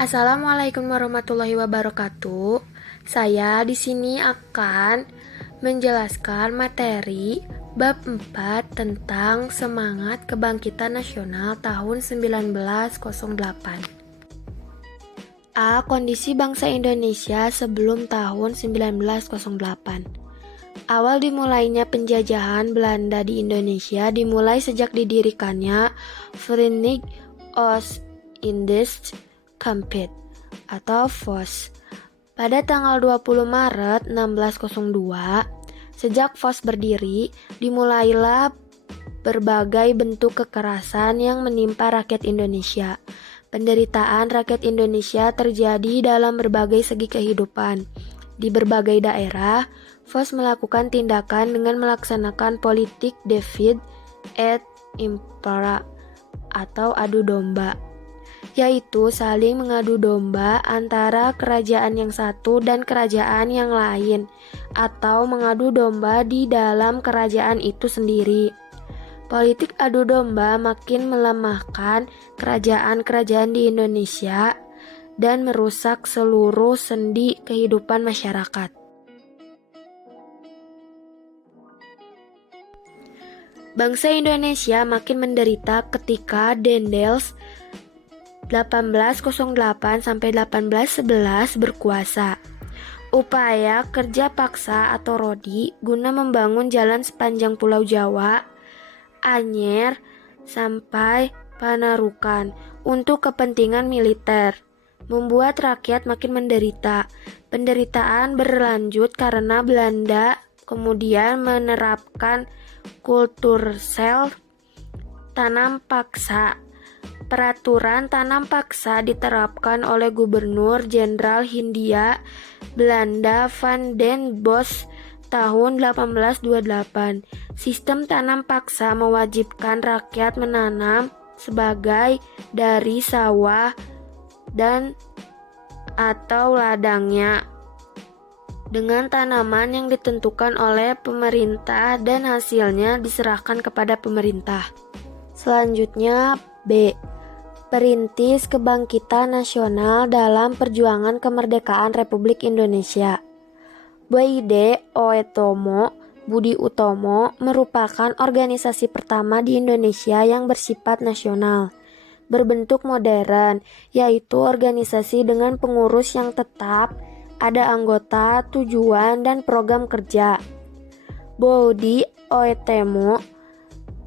Assalamualaikum warahmatullahi wabarakatuh. Saya di sini akan menjelaskan materi bab 4 tentang semangat kebangkitan nasional tahun 1908. A. Kondisi bangsa Indonesia sebelum tahun 1908. Awal dimulainya penjajahan Belanda di Indonesia dimulai sejak didirikannya Verenigd Oost-Indisch Compagnie atau VOS pada tanggal 20 Maret 1602. Sejak VOS berdiri, dimulailah berbagai bentuk kekerasan yang menimpa rakyat Indonesia. Penderitaan rakyat Indonesia terjadi dalam berbagai segi kehidupan. Di berbagai daerah, VOS melakukan tindakan dengan melaksanakan politik divide et impera atau adu domba, yaitu saling mengadu domba antara kerajaan yang satu dan kerajaan yang lain, atau mengadu domba di dalam kerajaan itu sendiri. Politik adu domba makin melemahkan kerajaan-kerajaan di Indonesia dan merusak seluruh sendi kehidupan masyarakat. Bangsa Indonesia makin menderita ketika Daendels 1808 sampai 1811 berkuasa. Upaya kerja paksa atau rodi guna membangun jalan sepanjang Pulau Jawa, Anyer sampai Panarukan untuk kepentingan militer membuat rakyat makin menderita. Penderitaan berlanjut karena Belanda kemudian menerapkan kultur self tanam paksa. Peraturan tanam paksa diterapkan oleh Gubernur Jenderal Hindia Belanda Van den Bosch tahun 1828. Sistem tanam paksa mewajibkan rakyat menanam sebagai dari sawah dan atau ladangnya dengan tanaman yang ditentukan oleh pemerintah dan hasilnya diserahkan kepada pemerintah. Selanjutnya B. Perintis kebangkitan nasional dalam perjuangan kemerdekaan Republik Indonesia. Budi Utomo merupakan organisasi pertama di Indonesia yang bersifat nasional, berbentuk modern, yaitu organisasi dengan pengurus yang tetap, ada anggota, tujuan, dan program kerja. Budi Utomo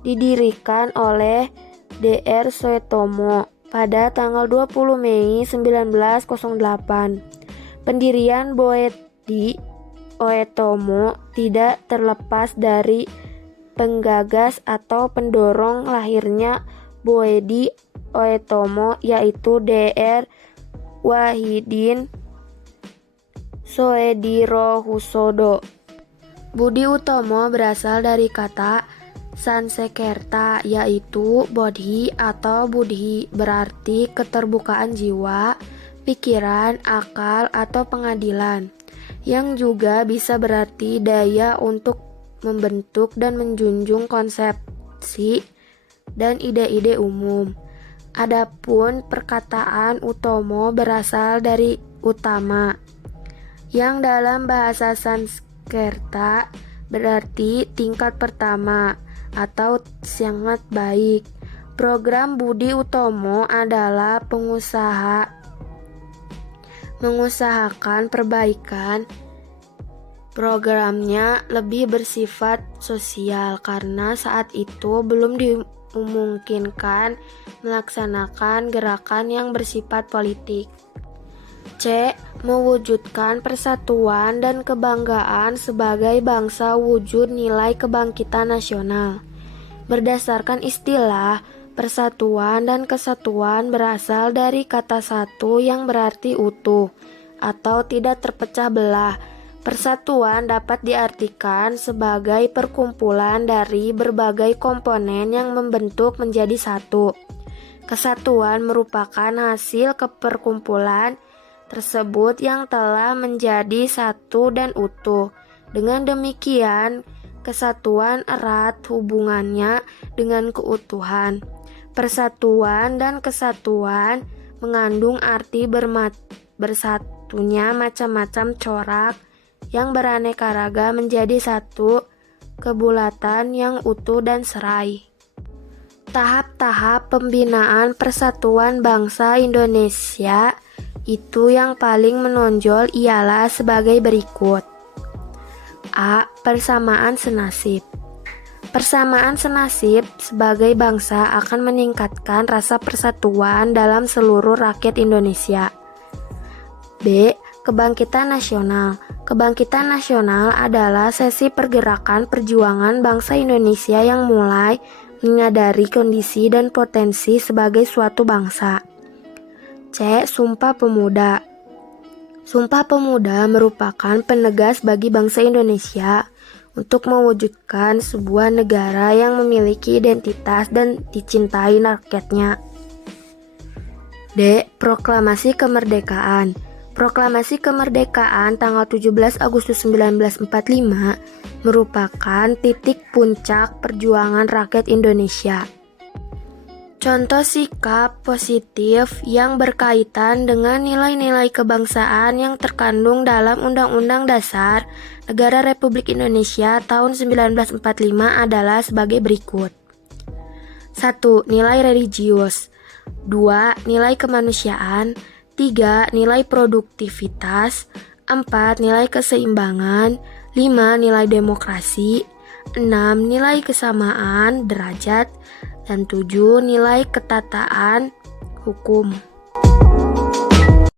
didirikan oleh Dr. Suetomo pada tanggal 20 Mei 1908. Pendirian Budi Utomo tidak terlepas dari penggagas atau pendorong lahirnya Budi Utomo, yaitu Dr. Wahidin Soedirohusodo. Budi Utomo berasal dari kata Sansekerta, yaitu bodhi atau budhi, berarti keterbukaan jiwa, pikiran, akal, atau pengadilan, yang juga bisa berarti daya untuk membentuk dan menjunjung konsepsi dan ide-ide umum. Adapun perkataan Utomo berasal dari utama, yang dalam bahasa Sanskerta berarti tingkat pertama atau sangat baik. Program Budi Utomo adalah mengusahakan perbaikan. Programnya lebih bersifat sosial karena saat itu belum dimungkinkan melaksanakan gerakan yang bersifat politik. C. Mewujudkan persatuan dan kebanggaan sebagai bangsa wujud nilai kebangkitan nasional. Berdasarkan istilah, persatuan dan kesatuan berasal dari kata satu yang berarti utuh atau tidak terpecah belah. Persatuan dapat diartikan sebagai perkumpulan dari berbagai komponen yang membentuk menjadi satu. Kesatuan merupakan hasil keperkumpulan tersebut yang telah menjadi satu dan utuh. Dengan demikian, kesatuan erat hubungannya dengan keutuhan. Persatuan dan kesatuan mengandung arti bersatunya macam-macam corak yang beraneka ragam menjadi satu kebulatan yang utuh dan serai. Tahap-tahap pembinaan Persatuan Bangsa Indonesia itu yang paling menonjol ialah sebagai berikut. A. Persamaan senasib. Persamaan senasib sebagai bangsa akan meningkatkan rasa persatuan dalam seluruh rakyat Indonesia. B. Kebangkitan nasional. Kebangkitan nasional adalah sesi pergerakan perjuangan bangsa Indonesia yang mulai menyadari kondisi dan potensi sebagai suatu bangsa. C. Sumpah Pemuda. Sumpah Pemuda merupakan penegas bagi bangsa Indonesia untuk mewujudkan sebuah negara yang memiliki identitas dan dicintai rakyatnya. D. Proklamasi Kemerdekaan. Proklamasi Kemerdekaan tanggal 17 Agustus 1945 merupakan titik puncak perjuangan rakyat Indonesia. Contoh sikap positif yang berkaitan dengan nilai-nilai kebangsaan yang terkandung dalam Undang-Undang Dasar Negara Republik Indonesia tahun 1945 adalah sebagai berikut. 1. Nilai religius. 2. Nilai kemanusiaan. 3. Nilai produktivitas. 4. Nilai keseimbangan. 5. Nilai demokrasi. 6. Nilai kesamaan derajat. Dan 7. Nilai ketataan hukum.